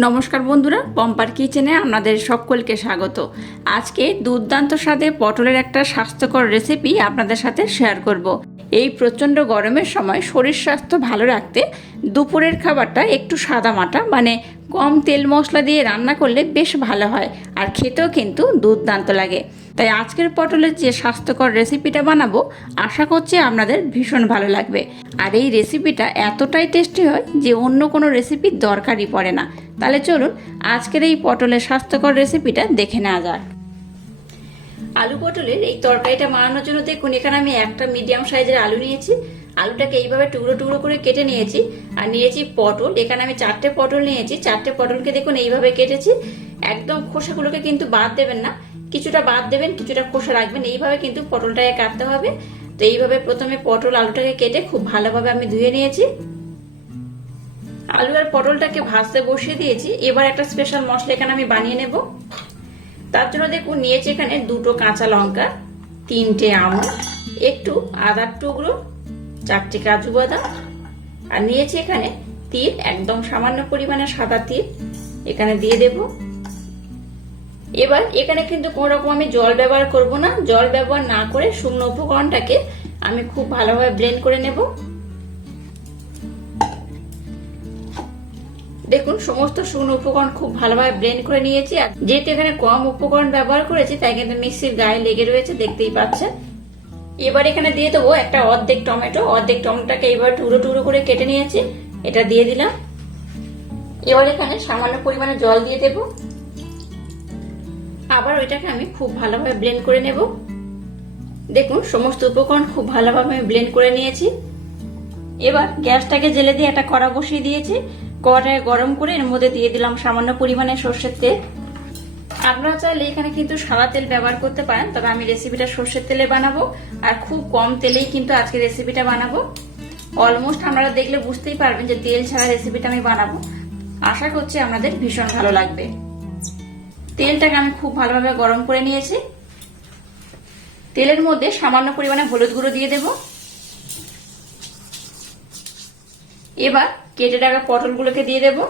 নমস্কার বন্ধুরা, পম্পার কিচেনে আপনাদের সকলকে স্বাগত আজকে দুর্দান্ত স্বাদে পটলের একটা স্বাস্থ্যকর রেসিপি আপনাদের সাথে শেয়ার করব। এই প্রচণ্ড গরমের সময় শরীর স্বাস্থ্য ভালো রাখতে দুপুরের খাবারটা একটু সাদা মাটা মানে কম তেল মশলা দিয়ে রান্না করলে বেশ ভালো হয়, আর খেতেও কিন্তু দুর্দান্ত লাগে তাই আজকের পটলের যে স্বাস্থ্যকর রেসিপিটা বানাবো, আশা করছি আপনাদের ভীষণ ভালো লাগবে। আর এই রেসিপিটা এতটাই টেস্টি হয় যে অন্য কোনো রেসিপির দরকারই পড়ে না। তাহলে চলুন আজকের এই পটলের স্বাস্থ্যকর রেসিপিটা দেখে নেওয়া যাক। আলু পটলের এই তরকারিটা বানানোর জন্য দেখুন, এখানে আমি একটা মিডিয়াম সাইজের আলু নিয়েছি। আলুটাকে এইভাবে টুকরো টুকরো করে কেটে নিয়েছি। আর নিয়েছি পটল, এখানে আমি চারটে পটল নিয়েছি। চারটে পটলকে দেখুন, এইভাবে কেটেছি। একদম খোসাগুলোকে কিন্তু বাদ দেবেন না। কিছুটা বাদ দেবেন, কিছুটা খোসা রাখবেন। এইভাবে কিন্তু পটলটাকে কাটতে হবে। তো এইভাবে প্রথমে পটল আলুটাকে কেটে খুব ভালোভাবে আমি ধুয়ে নিয়েছি। আলু আর পটলটাকে ভাজতে বসিয়ে দিয়েছি। এবার একটা স্পেশাল মশলা এখানে আমি বানিয়ে নেব। তার জন্য দেখুন, নিয়েছি এখানে দুটো কাঁচা লঙ্কা, তিনটে আমল একটু আদার টুকরো, চারটে কাজু বাদাম, আর নিয়েছি এখানে তিল, একদম সামান্য পরিমাণে সাদা তিল। এখানে দিয়ে দেব। এবার এখানে কিন্তু কোন রকম আমি জল ব্যবহার করব না। জল ব্যবহার না করে শুকনো উপকরণটাকে আমি খুব ভালোভাবে ব্লেন্ড করে নেব। দেখুন, সমস্ত শুকনো উপকরণ খুব ভালোভাবে ব্লেন্ড করে নিয়েছি। আর যেহেতু এখানে কম উপকরণ ব্যবহার করেছি, তাই কিন্তু মিক্সির গায়ে লেগে রয়েছে, দেখতেই পাচ্ছেন। এবার এখানে দিয়ে দেবো একটা অর্ধেক টমেটো। অর্ধেক টমেটোটাকে এবার টুকরো টুকরো করে কেটে নিয়েছি। এটা দিয়ে দিলাম। এবার এখানে সামান্য পরিমাণে জল দিয়ে দেব। আবার ওইটাকে আমি খুব ভালোভাবে ব্লেন্ড করে নেব। দেখুন, সমস্ত উপকরণ খুব ভালোভাবে আমি ব্লেন্ড করে নিয়েছি। এবার গ্যাসটাকে জেলে দিয়ে একটা কড়া বসিয়ে দিয়েছি। কড়ায় গরম করে এর মধ্যে দিয়ে দিলাম সামান্য পরিমাণে সর্ষের তেল। আপনারা চাইলে এখানে কিন্তু সাদা তেল ব্যবহার করতে পারেন, তবে আমি রেসিপিটা সর্ষের তেলে বানাবো, আর খুব কম তেলেই কিন্তু আজকে রেসিপিটা বানাবো। অলমোস্ট আপনারা দেখলে বুঝতেই পারবেন যে তেল ছাড়া রেসিপিটা আমি বানাবো। আশা করছি আপনাদের ভীষণ ভালো লাগবে। তেলটাকে আমি খুব ভালোভাবে গরম করে নিয়েছি। তেলের মধ্যে সামান্য পরিমাণে হলুদ গুঁড়ো দিয়ে দেব। এবার কেটে রাখা পটলগুলোকে দিয়ে দেবো।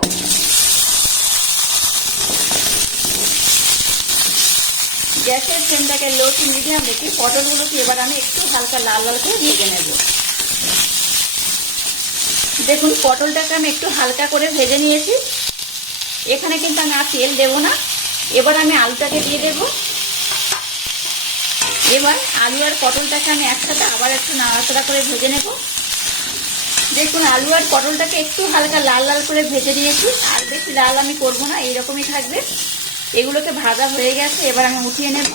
গ্যাসের ফ্লেমটাকে লো টু মিডিয়াম রেখে পটলগুলোকে এবার আমি একটু হালকা লাল লাল করে ভেজে নেব। দেখুন, পটলটাকে আমি একটু হালকা করে ভেজে নিয়েছি। এখানে কিন্তু আমি আর তেল দেবো না। এবার আমি আলুটাকে দিয়ে দেব। এবার আলু আর পটলটাকে আমি একসাথে আবার একটু নাড়াচাড়া করে ভেজে নেব। দেখুন, আলু আর পটলটাকে একটু হালকা লাল লাল করে ভেজে নিয়েছি। আর বেশি লাল আমি করব না, এইরকমই থাকবে। এগুলোকে ভাজা হয়ে গেছে, এবার আমি উঠিয়ে নেব।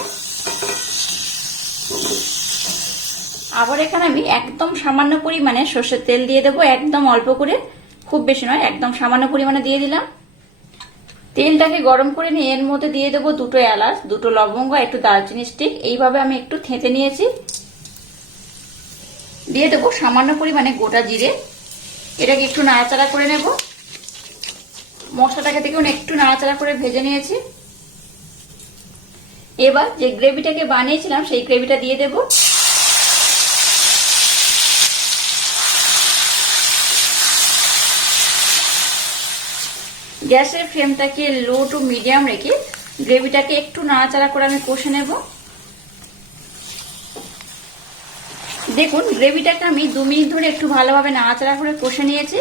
আবার এখানে আমি একদম সামান্য পরিমাণে সর্ষের তেল দিয়ে দেবো, একদম অল্প করে। খুব বেশি নয়, একদম সামান্য পরিমাণে দিয়ে দিলাম। তেলটাকে গরম করে নিয়ে এর মধ্যে দিয়ে দেবো দুটো এলাচ, দুটো লবঙ্গ, একটু দারচিনি স্টিক এইভাবে আমি একটু থেঁতে নিয়েছি। দিয়ে দেবো সামান্য পরিমাণে গোটা জিরে। এটাকে একটু নাড়াচাড়া করে নেব। মশলাটাকে দেখুন, একটু নাড়াচাড়া করে ভেজে নিয়েছি। এবার যে গ্রেভিটাকে বানিয়েছিলাম, সেই গ্রেভিটা দিয়ে দেব। গ্যাসের ফ্লেমটাকে লো টু মিডিয়াম রেখে গ্রেভিটাকে একটু নাড়াচাড়া করে আমি কষে নেব। দেখুন, গ্রেভিটাকে আমি দু মিনিট ধরে একটু ভালোভাবে নাড়াচাড়া করে কষে নিয়েছি।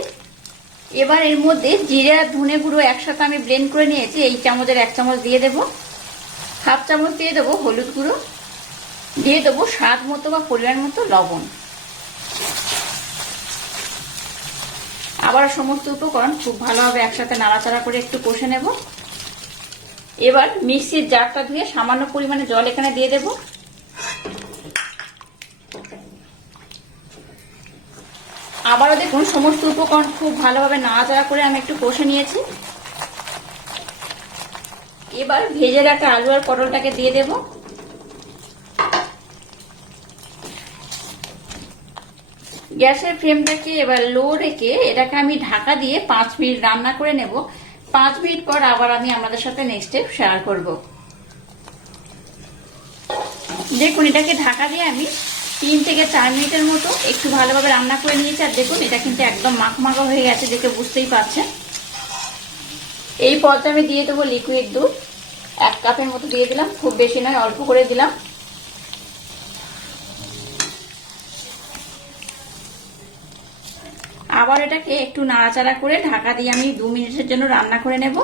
এবার এর মধ্যে জিরে ধনে গুঁড়ো একসাথে আমি ব্লেন্ড করে নিয়েছি। এই চামচের এক চামচ দিয়ে দেবো। হাফ চামচ দিয়ে দেবো হলুদ গুঁড়ো। দিয়ে দেবো স্বাদ মতো বা পরিমাণ মতো লবণ। আবার সমস্ত উপকরণ খুব ভালোভাবে একসাথে নাড়াচাড়া করে একটু কষে নেব। এবার মিক্সির জারটা ধুয়ে সামান্য পরিমাণে জল এখানে দিয়ে দেব। আবারও দেখুন, সমস্ত উপকরণ খুব ভালোভাবে নাড়াচাড়া করে আমি একটু কষে নিয়েছি। এবার ভেজে রাখা আলু আর পটলটাকে দিয়ে দেব। গ্যাসের ফ্লেমটাকে এবার লো রেখে এটাকে আমি ঢাকা দিয়ে পাঁচ মিনিট রান্না করে নেব। পাঁচ মিনিট পর আবার আমি আমাদের সাথে নেক্সট স্টেপ শেয়ার করব। দেখুন, এটাকে ঢাকা দিয়ে আমি তিন থেকে চার মিনিটের মতো একটু ভালোভাবে রান্না করে নিয়েছি। আর দেখুন, এটা কিন্তু একদম মাখ মাখা হয়ে গেছে দেখে বুঝতেই পারছেন এই পর্যায়ে আমি দিয়ে দেবো লিকুইড দুধ। এক কাপের মতো দিয়ে দিলাম, খুব বেশি নয়, অল্প করে দিলাম। আবার এটাকে একটু নাড়াচাড়া করে ঢাকা দিয়ে আমি দু মিনিটের জন্য রান্না করে নেব।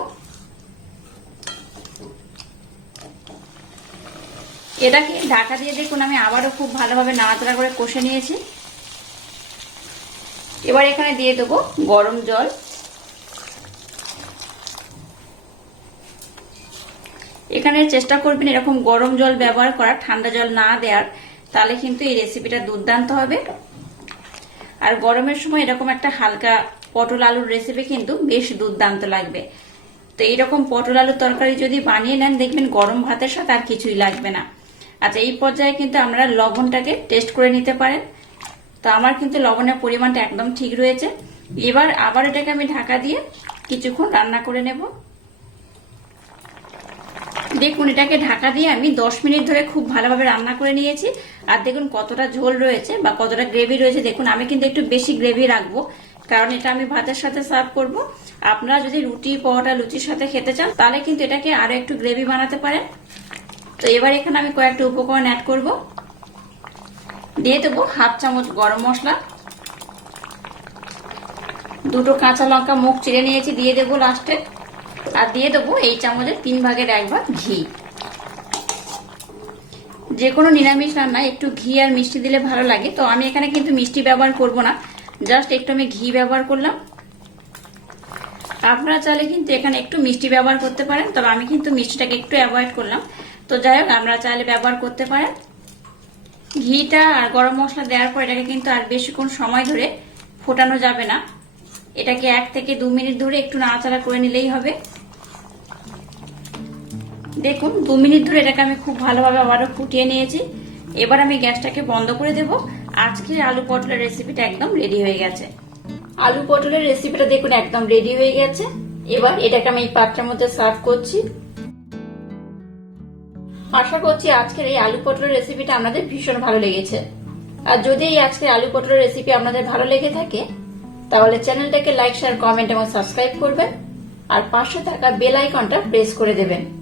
এটাকে ঢাকা দিয়ে দেখুন, আমি আবারও খুব ভালোভাবে নাড়াচাড়া করে কষে নিয়েছি। এবার এখানে দিয়ে দেবো গরম জল। এখানে চেষ্টা করবেন এরকম গরম জল ব্যবহার করা, ঠান্ডা জল না দেওয়ার। তাহলে কিন্তু এই রেসিপিটা দুর্দান্ত হবে। আর গরমের সময় এরকম একটা হালকা পটল আলুর রেসিপি কিন্তু বেশ দুর্দান্ত লাগবে। তো এইরকম পটল আলুর তরকারি যদি বানিয়ে নেন, দেখবেন গরম ভাতের সাথে আর কিছুই লাগবে না। আচ্ছা এই পর্যায়ে কিন্তু আমরা লবণটাকে টেস্ট করে নিতে পারেন। তো আমার কিন্তু লবণের পরিমাণটা একদম ঠিক রয়েছে। এবার আবার এটাকে আমি ঢাকা দিয়ে কিছুক্ষণ রান্না করে নেব। দেখুন, এটাকে ঢাকা দিয়ে আমি দশ মিনিট ধরে খুব ভালোভাবে রান্না করে নিয়েছি। আর দেখুন কতটা ঝোল রয়েছে বা কতটা গ্রেভি রয়েছে। দেখুন, আমি কিন্তু একটু বেশি গ্রেভি রাখব, কারণ এটা আমি ভাতের সাথে সার্ভ করব। আপনারা যদি রুটি, পরোটা, লুচির সাথে খেতে চান, তাহলে কিন্তু এটাকে আরও একটু গ্রেভি বানাতে পারেন। তো এবার এখানে আমি কয়েকটা উপকরণ অ্যাড করব। দিয়ে দেবো হাফ চামচ গরম মশলা। দুটো কাঁচা লঙ্কা মুখ চিড়ে নিয়েছি, দিয়ে দেবো লাস্টে আর দিয়ে দেবো এই চামচের তিন ভাগের এক ভাগ ঘি। যে কোনো নিরামিষ রান্নায় একটু ঘি আর মিষ্টি দিলে ভালো লাগে। তো আমি এখানে কিন্তু মিষ্টি ব্যবহার করব না। জাস্ট একটু আমি ঘি ব্যবহার করলাম। আপনারা চাইলে কিন্তু এখানে একটু মিষ্টি ব্যবহার করতে পারেন, তবে আমি কিন্তু মিষ্টিটাকে একটু অ্যাভয়েড করলাম। তো যাই হোক, আমরা চাইলে ব্যবহার করতে পারেন। ঘিটা আর গরম মশলা দেওয়ার পর এটাকে কিন্তু আর বেশিক্ষণ সময় ধরে ফোটানো যাবে না। এটাকে এক থেকে দু মিনিট ধরে একটু নাড়াচাড়া করে নিলেই হবে। দেখুন, দু মিনিট ধরে এটাকে আমি খুব ভালোভাবে আবারও ফুটিয়ে নিয়েছি। এবার আমি গ্যাসটাকে বন্ধ করে দেব। আজকের আলু পটলের রেসিপিটা একদম রেডি হয়ে গেছে। আলু পটলের রেসিপিটা দেখুন, একদম রেডি হয়ে গেছে। এবার এটাকে আমি পাত্রের মধ্যে সার্ভ করছি। আশা করছি আজকের এই আলু পটলের রেসিপিটা আপনাদের ভীষণ ভালো লেগেছে। আর যদি এই আজকের আলু পটলের রেসিপি আপনাদের ভালো লেগে থাকে, তাহলে চ্যানেলটাকে লাইক শেয়ার কমেন্ট এবং সাবস্ক্রাইব করবেন। আর পাশে থাকা বেল আইকনটা প্রেস করে দেবেন।